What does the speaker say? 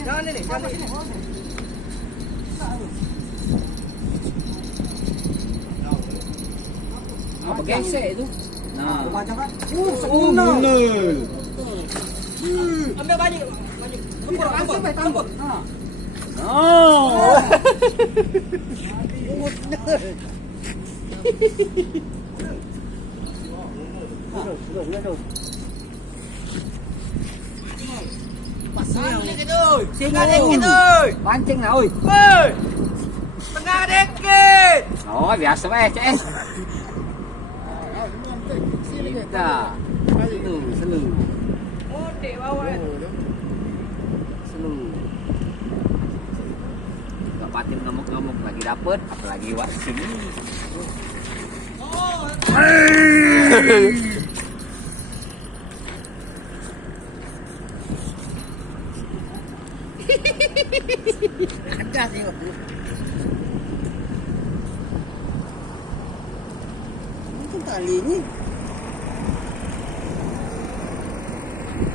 Jangan ini, jangan ini. Bergesek tu. Nah. Macam kan? Sempurna. Ambil banyak. Campur. Oh. Pasang ni tu. Singa dikit tu. Pancing lah oi. Woi. Tengah dikit. Oh, biasa bae, Cik. Kita. Selu. Oh, dek bawa. Selu. Kak Patin ngemuk-ngemuk lagi dapet, apalagi wak sini. Oh. Ada tengok. Mungkin tali ni.